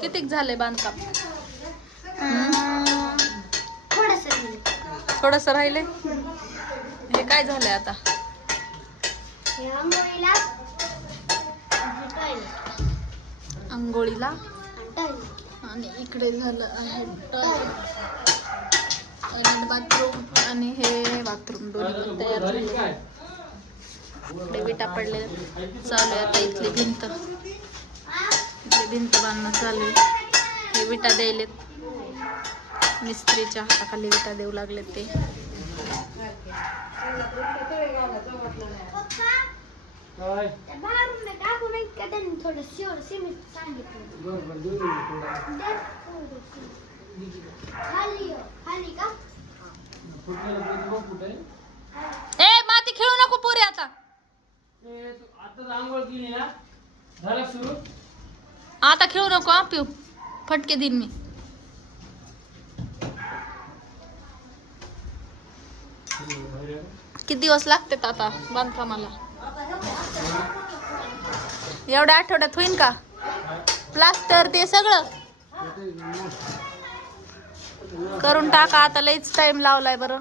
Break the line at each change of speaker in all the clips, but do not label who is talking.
कितीक झालंय बांधकाम?
थोडस
थोडस राहिले हे काय झालंय आता?
आंघोळीला? आणि
इकडे झालं आहे आणि बाथरूम आणि हे बाथरूम दोन्ही पण तयार झाले. इकडे विटा पडले चालू आहे आता इथली भिंत. भिंत बांधणं चालू आहे. हे विटा द्यायलेत. मिस्त्रीच्या हाताखाली विटा देऊ लागले ते.
हो.
ए माती खेळू नको पुरे आता.
आता आंघोळ केली ना? झाला सुरू?
आता खेळू नको हा पिऊ. फटके देईन मी. किती दिवस लागतात आता बांधकामाला? एवढ्या आठवड्यात होईन का? प्लास्टर ते सगळं. करून टाका आता लईच टाइम लावलाय बरं.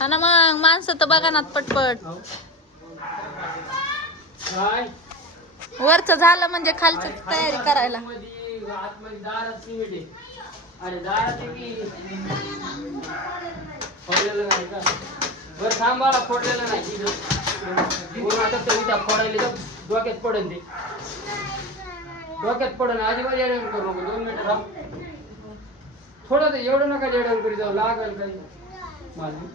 हा ना मग माणसं तर बघा ना पटपट.
काय?
वरच झालं म्हणजे खालच तयारी करायला.
अरे दारात आहे की फोडलेलं नाही का बरं थांबाला फोडलेलं नाही आता तर इथं फोडायला तर डोक्यात पडन ते डोक्यात पडन अजिबात येडवण करू नको दोन मिनिटं थांब थोडं तर एवढं नका येडवण करी जाऊ लागल काही माझी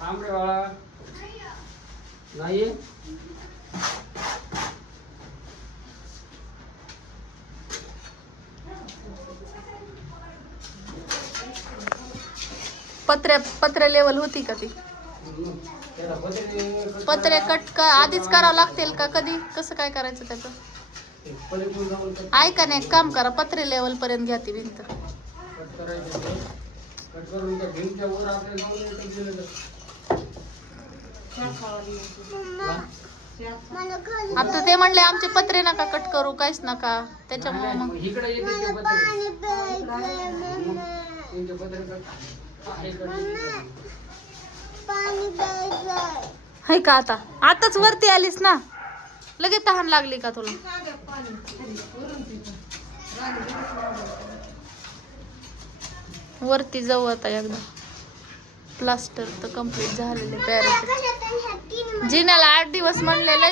आंबे बाळा नाही
पत्रे पत्रे लेवल होती का ती? पत्रे कट का आधीच करावं लागतील का कधी? कसं काय करायचं त्याचं? ऐका नाही एक काम करा पत्रे लेवल पर्यंत घ्या ती भिंत. आता ते म्हणले आमचे पत्रे नका कट करू काहीच नका. त्याच्यामुळे मग
इकडे येते ते पत्रे. पत्रे
हाय का आता? आताच वरती आलीस ना? लगेच तहान लागली का तुला? वरती जाऊ आता एकदा. प्लास्टर तर कंप्लीट झालेले पॅरेट
कशात
जिन्याला आठ दिवस म्हणलेलं